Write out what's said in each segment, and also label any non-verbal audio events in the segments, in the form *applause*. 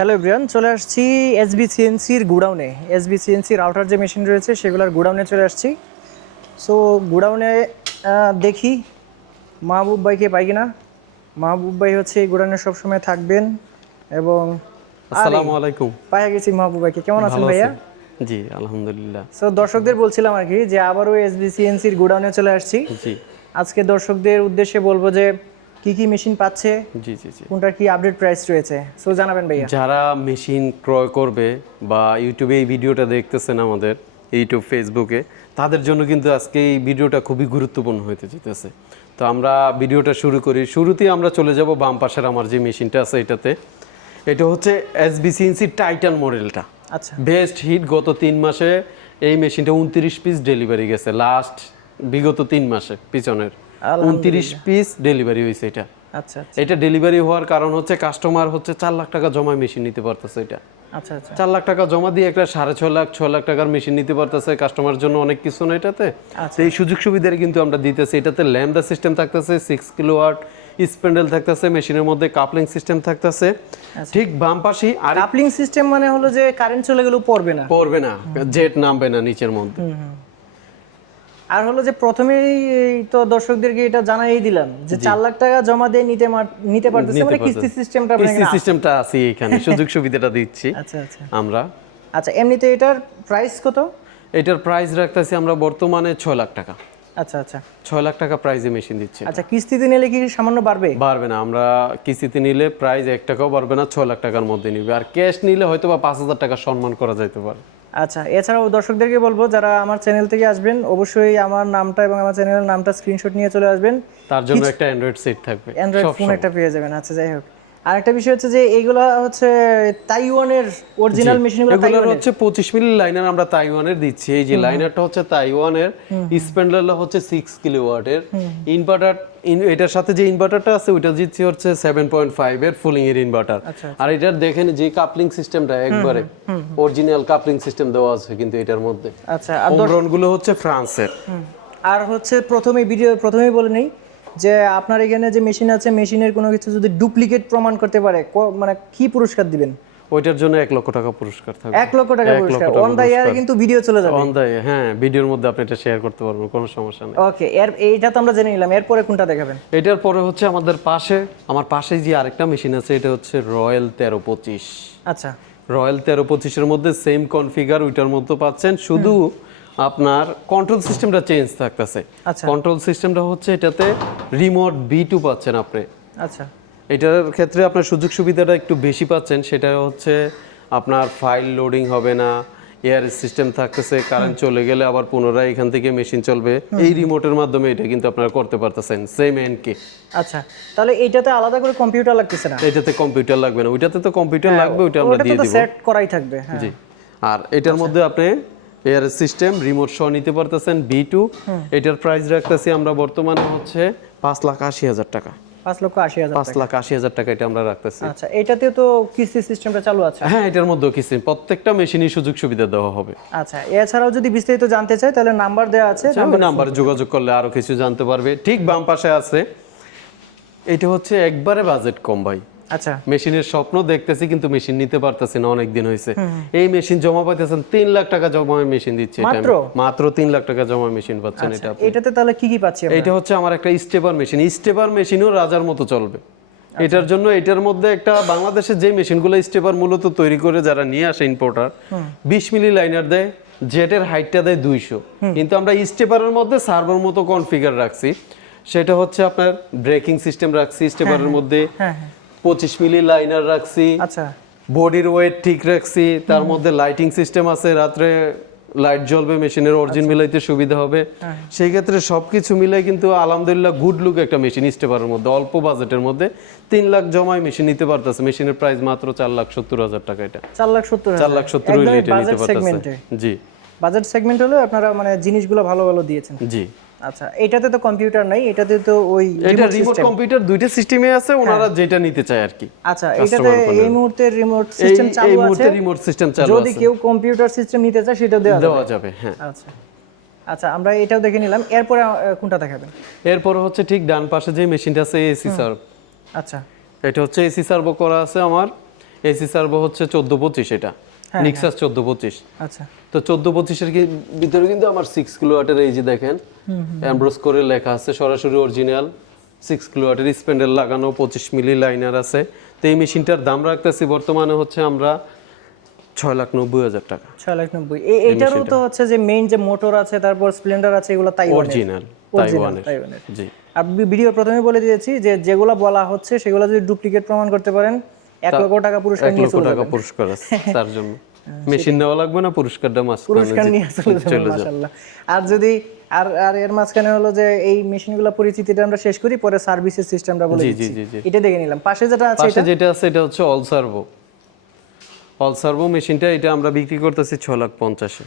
Hello everyone চলে আসছি SB সিএনসির গুডাউনে। এসবি সিএনসির আউটার যে মেশিন রয়েছে সেগুলোর গুডাউনে চলে আসছি। সো গুডাউনে দেখি মাহবুব ভাইকে পাই কিনা। মাহবুব ভাই হচ্ছে এই গুডাউনে সবসময় থাকবেন এবং আসসালামু আলাইকুম। পাইয়া গেছি মাহবুব ভাইকে। কেমন আছেন ভাইয়া? জি আলহামদুলিল্লাহ। সো দর্শকদের বলছিলাম আর কি যে আবারও এসবি সিএনসির গুডাউনে চলে আসছি। জি। আজকে দর্শকদের উদ্দেশ্যে বলব যে কি কি মেশিন পাচ্ছে? জি জি জি। কোনটার কি আপডেট প্রাইস রয়েছে? সো জানাবেন ভাইয়া। যারা মেশিন ক্রয় করবে বা ইউটিউবে এই ভিডিওটা দেখতেছেন আমাদের ইউটিউব ফেসবুকে তাদের জন্য কিন্তু আজকে এই ভিডিওটা খুবই গুরুত্বপূর্ণ হতে যেতেছে তো আমরা ভিডিওটা শুরু করি। শুরুতেই আমরা চলে যাব বাম পাশের আমার যে মেশিনটা আছে এটাতে। এটা হচ্ছে এস এসবিসিএনসি টাইটান মডেলটা আচ্ছা। বেস্ট হিট গত তিন মাসে এই মেশিনটা উনত্রিশ পিস ডেলিভারি গেছে। লাস্ট বিগত তিন মাসে পিছনের। উনত্রিশ পিস ডেলিভারি হয়েছে এটা। আচ্ছা এটা ডেলিভারি হওয়ার কারণ হচ্ছে কাস্টমার হচ্ছে চার লাখ টাকা জমা মেশিন নিতে পারতেছে এটা। আচ্ছা আচ্ছা। চার লাখ টাকা জমা দিয়ে একটা সাড়ে ছয় লাখ ছয় লাখ টাকার মেশিন নিতে পারতেছে কাস্টমার জন্য অনেক কিছু না এটাতে। তো এই সুযোগ সুবিধার কিন্তু আমরা দিতেছি। এটাতে ল্যামডা সিস্টেম থাকতেছে সিক্স কিলো ওয়াট স্প্যান্ডেল থাকতেছে মেশিনের মধ্যে কাপলিং সিস্টেম থাকতেছে। ঠিক বাম পাশেই আর কাপলিং সিস্টেম মানে হলো যে কারেন্ট চলে গেলেও পড়বে না। পড়বে না জেট নামবে না নিচের মধ্যে। আর হলো যে প্রথমেই তো দর্শকদেরকে এটা জানাই দিলাম যে চার লাখ টাকা জমা দিয়ে নিতে নিতে পারতেছে মানে কিস্তি সিস্টেমটা কিস্তি সিস্টেমটা আছে এখানে *laughs* সুযোগ সুবিধাটা দিচ্ছি আচ্ছা আচ্ছা। আমরা। আচ্ছা এমনিতে এটার প্রাইস কত? এটার প্রাইস রাখতেছি আমরা বর্তমানে ছয় লাখ টাকা। আচ্ছা আচ্ছা। ছয় লাখ টাকা প্রাইজে মেশিন দিচ্ছে আচ্ছা কিস্তিতে নিলে কি সামান্য বাড়বে? বাড়বে না আমরা কিস্তিতে নিলে প্রাইস এক টাকাও বাড়বে না ছয় লাখ টাকার মধ্যে নিবে। আর ক্যাশ নিলে হয়তো বা পাঁচ হাজার টাকা সম্মান করা যাইতে পারে। আচ্ছা এছাড়াও দর্শকদেরকে বলব যারা আমার চ্যানেল থেকে আসবেন অবশ্যই আমার নামটা এবং আমার চ্যানেলের নামটা স্ক্রিনশট নিয়ে চলে আসবেন। তার জন্য একটা অ্যান্ড্রয়েড সেট থাকবে। অ্যান্ড্রয়েড ফোন একটা পেয়ে যাবেন। আচ্ছা যাই হোক। আরেকটা বিষয় হচ্ছে যে এইগুলা হচ্ছে তাইওয়ানের অরিজিনাল মেশিনগুলো হচ্ছে পঁচিশ মিলি লাইনার আমরা তাইওয়ানের দিচ্ছি। এই যে লাইনারটা হচ্ছে তাইওয়ানের হচ্ছে সিক্স কিলো ওয়াটের ইনভার্টার এটার সাথে যে ইনভার্টারটা আছে ওইটা দিচ্ছি হচ্ছে সেভেন পয়েন্ট ফাইভ এর ফুলিং এর ইনভার্টার আর এটার দেখেন যে কাপলিং সিস্টেমটা একবারে অরিজিনাল কাপলিং সিস্টেম দেওয়া আছে কিন্তু এটার মধ্যে। আচ্ছা আরগুলো হচ্ছে ফ্রান্সের। আর হচ্ছে প্রথমে ভিডিও প্রথমেই বলে নেই যে আপনার এখানে যে মেশিন আছে মেশিনের কোনো কিছু যদি ডুপ্লিকেট প্রমাণ করতে পারে মানে কি পুরস্কার দিবেন? ওইটার জন্য এক লক্ষ টাকা পুরস্কার থাকবে। এক লক্ষ টাকা পুরস্কার। অন দা ইয়ারে কিন্তু ভিডিও চলে যাবে। অন দ্য হ্যাঁ ভিডিওর মধ্যে আপনি এটা শেয়ার করতে পারবেন কোনো সমস্যা নেই। ওকে এর এইটা তো আমরা জেনে নিলাম। এরপরে কোনটা দেখাবেন? এটার পরে হচ্ছে আমাদের পাশে আমার পাশে যে আরেকটা মেশিন আছে এটা হচ্ছে রয়্যাল তেরো পঁচিশ। আচ্ছা। রয়্যাল তেরো পঁচিশের মধ্যে সেম কনফিগার ওইটার মধ্যে পাচ্ছেন। শুধু আপনার কন্ট্রোল সিস্টেমটা চেঞ্জ থাকতেছে। আচ্ছা। কন্ট্রোল সিস্টেমটা হচ্ছে এটাতে রিমোট বি টু পাচ্ছেন আপনি। আচ্ছা। এটার ক্ষেত্রে আপনার সুযোগ সুবিধাটা একটু বেশি পাচ্ছেন সেটা হচ্ছে আপনার ফাইল লোডিং হবে না এয়ার সিস্টেম থাকতেছে কারেন্ট চলে গেলে আবার পুনরায় এখান থেকে মেশিন চলবে। এই রিমোটের মাধ্যমে এটা কিন্তু আপনারা করতে পারতেছেন সেম এনকে আচ্ছা। তাহলে এইটাতে আলাদা করে কম্পিউটার লাগতেছে না? এটাতে কম্পিউটার লাগবে না ওইটাতে তো কম্পিউটার লাগবে ওইটা আমরা দিয়ে তো দিব। সেট করাই থাকবে হ্যাঁ। জি। আর এটার মধ্যে আপনি এয়ার সিস্টেম রিমোট সহ নিতে পারতেছেন বি টু এটার প্রাইস রাখতেছি আমরা বর্তমানে হচ্ছে পাঁচ লাখ আশি হাজার টাকা। পাঁচ লক্ষ আশি হাজার পাঁচ লাখ আশি হাজার টাকা এটা আমরা রাখতেছি। আচ্ছা এটাতে তো কিস্তি সিস্টেমটা চালু আছে? হ্যাঁ এটার মধ্যেও কিছু প্রত্যেকটা মেশিনই সুযোগ সুবিধা দেওয়া হবে। আচ্ছা এছাড়াও যদি বিস্তারিত জানতে চাই তাহলে নাম্বার দেওয়া আছে নাম্বারে যোগাযোগ করলে আরও কিছু জানতে পারবে। ঠিক বাম পাশে আছে। এটা হচ্ছে একবারে বাজেট কম ভাই। আচ্ছা। মেশিনের স্বপ্ন দেখতেছি কিন্তু মেশিন নিতে পারতেছি না অনেক দিন হয়েছে এই মেশিন জমা পাইতেছেন তিন লাখ টাকা জমা মেশিন দিচ্ছে মাত্র? মাত্র তিন লাখ টাকা জমা মেশিন পাচ্ছেন এটা এটাতে তাহলে কি কি পাচ্ছি এটা হচ্ছে আমার একটা স্টেপার মেশিন। স্টেপার মেশিনও রাজার মতো চলবে। এটার জন্য এটার মধ্যে একটা বাংলাদেশের যে মেশিনগুলো স্টেপার মূলত তৈরি করে যারা নিয়ে আসে ইম্পোর্টার বিশ মিলি লাইনার দেয় জেটের হাইটটা দেয় দুইশো। কিন্তু আমরা স্টেপারের মধ্যে সার্ভার মতো কনফিগার রাখছি। সেটা হচ্ছে আপনার ব্রেকিং সিস্টেম রাখছি স্টেপারের মধ্যে হ্যাঁ হ্যাঁ। পঁচিশ মিলি লাইনার রাখছি। আচ্ছা। বডির ওয়েট ঠিক রাখছি তার মধ্যে লাইটিং সিস্টেম আছে রাত্রে লাইট জ্বলবে মেশিনের অরিজিন মিলাইতে সুবিধা হবে। সেই ক্ষেত্রে সবকিছু মিলে কিন্তু আলহামদুলিল্লাহ গুড লুক একটা মেশিন স্টেপারের মধ্যে অল্প বাজেটের মধ্যে তিন লাখ জমায় মেশিন নিতে পারতেছে। মেশিনের প্রাইস মাত্র চার লাখ সত্তর হাজার টাকা এটা। চার লাখ সত্তর চার লাখ সত্তর নিতে পারতেছে। জি। বাজেট সেগমেন্ট হলে আপনারা মানে জিনিসগুলো ভালো ভালো দিয়েছেন। জি। আচ্ছা এটাতে তো কম্পিউটার নাই এটাতে তো ওই এটা রিমোট কম্পিউটার দুইটা সিস্টেমে আছে ওনারা যেটা নিতে চায় আর কি আচ্ছা এটাতে এই মুহূর্তে রিমোট সিস্টেম চালু আছে? মুহূর্তে রিমোট সিস্টেম চালু যদি কেউ কম্পিউটার সিস্টেম নিতে চায় সেটা দেওয়া যাবে দেওয়া যাবে। হ্যাঁ। আচ্ছা আচ্ছা আমরা এটাও দেখে নিলাম। এরপরে কোনটা দেখাবেন? এরপর হচ্ছে ঠিক ডান পাশে যে মেশিনটা আছে এসি সার্ভ আচ্ছা। এটা হচ্ছে এসি সার্ভো করা আছে আমার। এসি সার্ভো হচ্ছে চোদ্দ পঁচিশ এটা। হ্যাঁ, নিক্সাস চোদ্দ পঁচিশ। আচ্ছা। তো চোদ্দ পঁচিশের কি ভিতরে কিন্তু আমার সিক্স কিলোওয়াটের এই যে দেখেন অ্যাম্ব্রোস করে লেখা আছে সরাসরি অরিজিনাল সিক্স স্প্যান্ডেল লাগানো পঁচিশ মিলি লাইনার আছে। তো এই মেশিনটার দাম রাখতেছি বর্তমানে হচ্ছে আমরা ছয় লাখ নব্বই হাজার টাকা। ছয় লাখ নব্বই। এইটারও তো হচ্ছে যে মেইন যে মোটর আছে তারপর স্প্লেন্ডার আছে এগুলো তাই অরিজিনাল তাইওয়ানের জি। আর ভিডিও প্রথমে বলে দিয়েছি যে যেগুলো বলা হচ্ছে সেগুলো যদি ডুপ্লিকেট প্রমাণ করতে পারেন এক লক্ষ টাকা পুরস্কার এক লক্ষ টাকা পুরস্কার আছে *laughs* তার জন্য। মেশিন নেওয়া লাগবে না পুরস্কারটা মাস পুরস্কার নিয়ে চলে মাশাআল্লাহ। আর যদি আর আর এর মাঝখানে হলো যে এই মেশিনগুলো পরিচিতিটা আমরা শেষ করি পরে সার্ভিসের সিস্টেমটা বলে দিচ্ছি। এটা দেখে নিলাম। পাশে যেটা আছে পাশে যেটা আছে এটা হচ্ছে অল সার্ভো। অল সার্ভো মেশিনটা এটা আমরা বিক্রি করতেছি ছ লাখ পঞ্চাশে।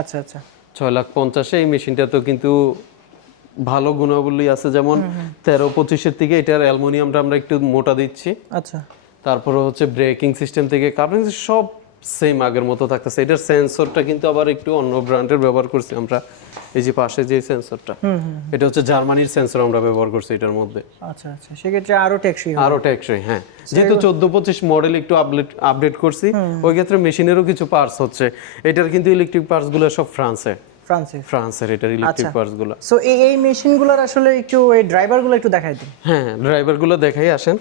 আচ্ছা আচ্ছা। ছয় লাখ পঞ্চাশে এই মেশিনটা তো কিন্তু ভালো গুণাবলী আছে যেমন তেরো পঁচিশের থেকে এটার অ্যালুমিনিয়ামটা আমরা একটু মোটা দিচ্ছি। আচ্ছা। তারপরে হচ্ছে ব্রেকিং সিস্টেম থেকে কার্বন সব সেম আগের মতো থাকতেছে। এটার সেন্সরটা কিন্তু আবার একটু অন্য ব্র্যান্ডের ব্যবহার করছি আমরা। এই যে পাশে যে সেন্সরটা এটা হচ্ছে জার্মানির সেন্সর আমরা ব্যবহার করছি এটার মধ্যে। আচ্ছা আচ্ছা। সেক্ষেত্রে আরও টেকসই আরও টেকসই হ্যাঁ। যেহেতু চোদ্দ পঁচিশ মডেল একটু আপডেট আপডেট করছি ওই ক্ষেত্রে মেশিনেরও কিছু পার্টস হচ্ছে। এটার কিন্তু ইলেকট্রিক পার্টসগুলো সব ফ্রান্সে ফ্রান্সে ফ্রান্সের এটার ইলেকট্রিক আচ্ছা। গুলো। সো এই এই মেশিনগুলোর আসলে একটু এই ড্রাইভারগুলো একটু দেখাই দিন হ্যাঁ ড্রাইভারগুলো দেখাই আসেন।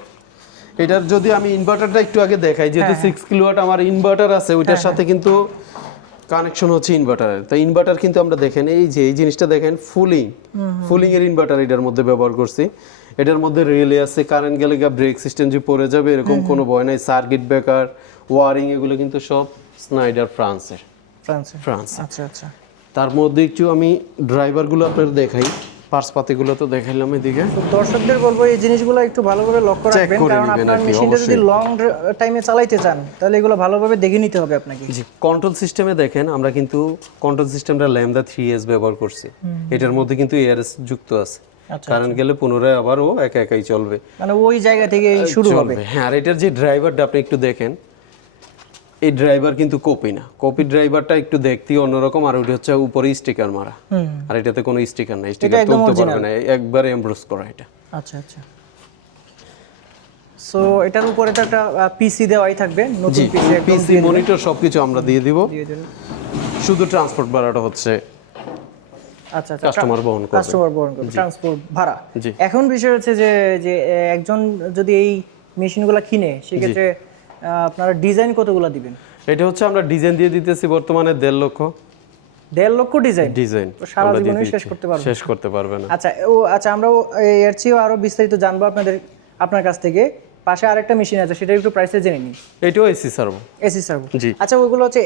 এটার যদি আমি ইনভার্টারটা একটু আগে দেখাই যেহেতু সিক্স কিলোওয়াট আমার ইনভার্টার আছে ওইটার সাথে কিন্তু কানেকশন হচ্ছে ইনভার্টারের তো ইনভার্টার কিন্তু আমরা দেখেন এই যে এই জিনিসটা দেখেন ফুলিং ফুলিং এর ইনভার্টার এটার মধ্যে ব্যবহার করছি। এটার মধ্যে রিলে আছে কারেন্ট গেলে ব্রেক সিস্টেম যে পড়ে যাবে এরকম কোনো ভয় নাই। সার্কিট ব্রেকার ওয়ারিং এগুলো কিন্তু সব স্নাইডার ফ্রান্সের ফ্রান্সে ফ্রান্স আচ্ছা আচ্ছা। তার মধ্যে একটু আমি ড্রাইভারগুলো আপনার দেখাই। পার্স পাতিগুলো তো দেখাইলাম এদিকে। দর্শকদের বলব এই জিনিসগুলো একটু ভালোভাবে লক্ষ্য রাখবেন কারণ আপনার মেশিনটা যদি লং টাইমে চালাইতে চান তাহলে এগুলো ভালোভাবে দেখে নিতে হবে আপনাকে। জি কন্ট্রোল সিস্টেমে দেখেন আমরা কিন্তু কন্ট্রোল সিস্টেমটা ল্যামদা থ্রি এস ব্যবহার করছি। এটার মধ্যে কিন্তু এআরএস যুক্ত আছে। আচ্ছা, কারেন্ট গেলে পুনরায় আবার ও একা একাই চলবে। মানে ওই জায়গা থেকে শুরু হবে। হ্যাঁ আর এটার যে ড্রাইভারটা আপনি একটু দেখেন এই ড্রাইভার কিন্তু কপি না। কপি ড্রাইভারটা একটু দেখতে অন্যরকম আর ওটা হচ্ছে উপরে স্টিকার মারা। আর এটাতে কোনো স্টিকার নাই। স্টিকার তুলতে পারবে না। একবার এমব্রোস করা এটা। আচ্ছা আচ্ছা। সো এটার উপরে তো একটা পিসি দেওয়াই থাকবে। নতুন পিসি পিসি মনিটর সবকিছু আমরা দিয়ে দিব। শুধু ট্রান্সপোর্ট ভাড়াটা হচ্ছে আচ্ছা আচ্ছা। কাস্টমার বহন করবে। কাস্টমার বহন করবে ট্রান্সপোর্ট ভাড়া। এখন বিষয় হচ্ছে যে যে একজন যদি এই মেশিনগুলো কিনে সেক্ষেত্রে আপনারা ডিজাইন কতগুলো দিবেন? এটা হচ্ছে আমরা ডিজাইন দিয়ে দিতেছি বর্তমানে দেড় লক্ষ। দেড় লক্ষ ডিজাইন? ডিজাইন। সারা জীবনে শেষ করতে পারব শেষ করতে আচ্ছা ও আচ্ছা আমরা এর চেয়েও আরও বিস্তারিত জানব আপনাদের আপনার কাছ থেকে। পাশে আরেকটা মেশিন আছে সেটা একটু প্রাইসে জেনে নিই। এটাও A C servo A C servo জি। আচ্ছা ওইগুলো হচ্ছে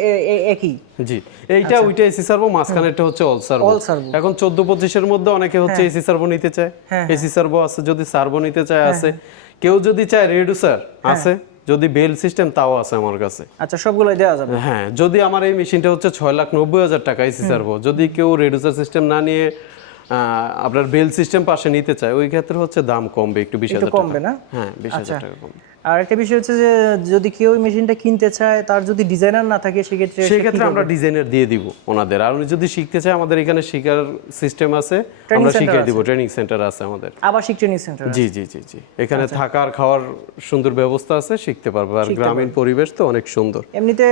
একই? জি। এইটা ওইটা এসি সার্ভো মাঝখানেরটা হচ্ছে অল সার্ভো All servo। এখন চোদ্দ পঁচিশের মধ্যে অনেকে হচ্ছে এসি সার্ভো নিতে চায়। হ্যাঁ, এসি সার্ভো আছে যদি সার্ভো নিতে চায় আছে। কেউ যদি চায় রেডুসার আছে। যদি বেল সিস্টেম তাও আছে আমার কাছে। আচ্ছা সবগুলো দেওয়া যাবে? হ্যাঁ যদি আমার এই মেশিনটা হচ্ছে ছয় লাখ নব্বই হাজার টাকা এসি সার্ভো যদি কেউ রেডুসার সিস্টেম না নিয়ে আহ, আপনার বেল সিস্টেম পাশে নিতে চায় ওই ক্ষেত্রে হচ্ছে দাম কমবে একটু বিশ হাজার কমবে না? হ্যাঁ বিশ আচ্ছা। হাজার টাকা কমবে। আর একটা বিষয় হচ্ছে যে যদি কেউ মেশিনটা কিনতে চায় তার যদি ডিজাইনার না থাকে সেক্ষেত্রে সেই ক্ষেত্রে আমরা ডিজাইনার দিয়ে দিব ওনাদের। আর উনি যদি শিখতে চায় আমাদের এখানে শিখার সিস্টেম আছে আমরা শিখিয়ে দিব ট্রেনিং সেন্টার আছে আমাদের। আবাসিক ট্রেনিং সেন্টার জি জি জি জি। এখানে আচ্ছা। থাকার খাওয়ার সুন্দর ব্যবস্থা আছে শিখতে পারবে। আর গ্রামীণ পরিবেশ তো অনেক সুন্দর। এমনিতে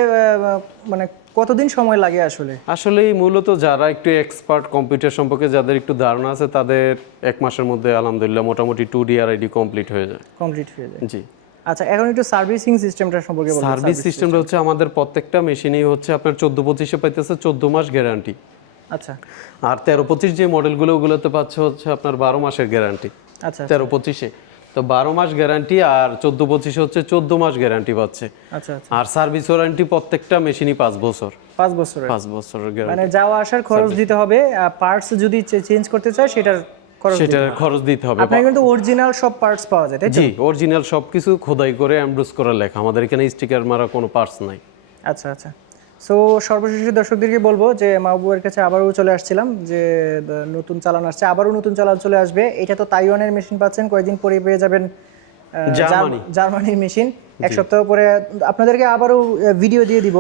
মানে কতদিন সময় লাগে আসলে? আসলে মূলত যারা একটু এক্সপার্ট কম্পিউটার সম্পর্কে যাদের একটু ধারণা আছে তাদের এক মাসের মধ্যে আলহামদুলিল্লাহ মোটামুটি two D R I D complete হয়ে যায়। কমপ্লিট হয়ে যায়। জি। আচ্ছা এখন একটু সার্ভিসিং সিস্টেমটা সম্পর্কে বলুন সার্ভিস সিস্টেমটা হচ্ছে আমাদের প্রত্যেকটা মেশিনেই হচ্ছে আপনার চোদ্দ পঁচিশে পাইতেছে চোদ্দ মাস গ্যারান্টি। আচ্ছা। আর তেরো পঁচিশ যে মডেলগুলো ওগুলোতে পাচ্ছে হচ্ছে আপনার বারো মাসের গ্যারান্টি। আচ্ছা। তেরো পঁচিশে। তো বারো মাস গ্যারান্টি আর চোদ্দ পঁচিশে হচ্ছে চোদ্দ মাস গ্যারান্টি পাচ্ছে। আচ্ছা আচ্ছা। আর সার্ভিস ওয়ারেন্টি প্রত্যেকটা মেশিনই পাঁচ বছর। পাঁচ বছরের। পাঁচ বছরের মানে যাওয়া আসার খরচ দিতে হবে পার্টস যদি চেঞ্জ করতে চায় সেটার খরচ সেটা খরচ দিতে হবে। আপনার কিন্তু অরিজিনাল সব পার্টস পাওয়া যায় তাই জি অরিজিনাল সবকিছু খোদাই করে লেখা। আমাদের এখানে স্টিকার মারা কোনো পার্টস নাই। আচ্ছা আচ্ছা। সো সর্বশেষে দর্শকদেরকে বলব যে মাহবুবের কাছে আবারও চলে আসছিলাম যে নতুন চালান আসছে। আবারও নতুন চালান চলে আসবে। এটা তো তাইওয়ানের মেশিন পাচ্ছেন কয়েকদিন পরে পেয়ে যাবেন। জার্মানির মেশিন এক সপ্তাহ পরে আপনাদেরকে আবারও ভিডিও দিয়ে দিব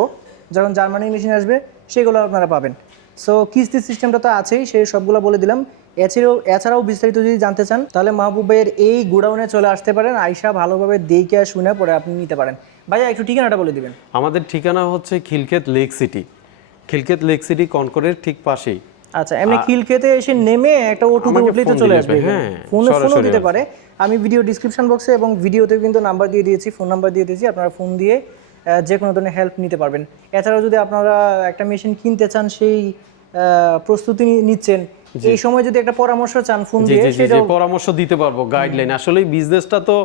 যখন জার্মানির মেশিন আসবে সেগুলো আপনারা পাবেন। সো কিস্তি সিস্টেমটা তো আছেই সেই সবগুলো বলে দিলাম। এছাড়াও এছাড়াও বিস্তারিত যদি জানতে চান তাহলে মাহবুবের এই গোডাউনে চলে আসতে পারেন। আইসা ভালোভাবে দেখে শুনে পরে আপনি নিতে পারেন। ভাইয়া একটু ঠিকানাটা বলে দিবেন। আমাদের ঠিকানা হচ্ছে Khilkhet lake city. Khilkhet lake city কনকরের ঠিক পাশেই। আচ্ছা এমনি খেতে এসে নেমে একটা ওটু উঠলেই তো চলে আসবে। হ্যাঁ, ফোনে ফোনও দিতে পারে। আমি ভিডিও ডিসক্রিপশন বক্সে এবং ভিডিওতেও কিন্তু নাম্বার দিয়ে দিয়েছি ফোন নাম্বার দিয়ে দিয়েছি। আপনারা ফোন দিয়ে যে কোনো ধরনের হেল্প নিতে পারবেন। এছাড়াও যদি আপনারা একটা মেশিন কিনতে চান সেই প্রস্তুতি নিচ্ছেন এই সময় যদি একটা পরামর্শ চান ফোন দিয়ে জি পরামর্শ দিতে পারব গাইডলাইন আসলে বিজনেসটা তো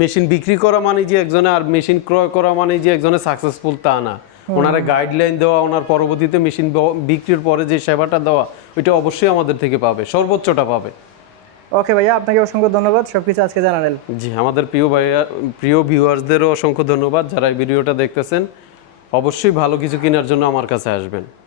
মেশিন বিক্রি করা মানে যে একজনে আর মেশিন ক্রয় করা মানে যে একজনে সাকসেসফুল তা না। ওনারা গাইডলাইন দেওয়া ওনার পরবর্তীতে মেশিন বিক্রির পরে যে সেবাটা দেওয়া ওইটা অবশ্যই আমাদের থেকে পাবে সর্বোচ্চটা পাবে। ওকে ভাইয়া আপনাকে অসংখ্য ধন্যবাদ। সবকিছু আজকে জানালেন। জি আমাদের প্রিয় ভাইয়া প্রিয় ভিউয়ার্সদেরও অসংখ্য ধন্যবাদ যারা এই ভিডিওটা দেখতেছেন। অবশ্যই ভালো কিছু কেনার জন্য আমার কাছে আসবেন।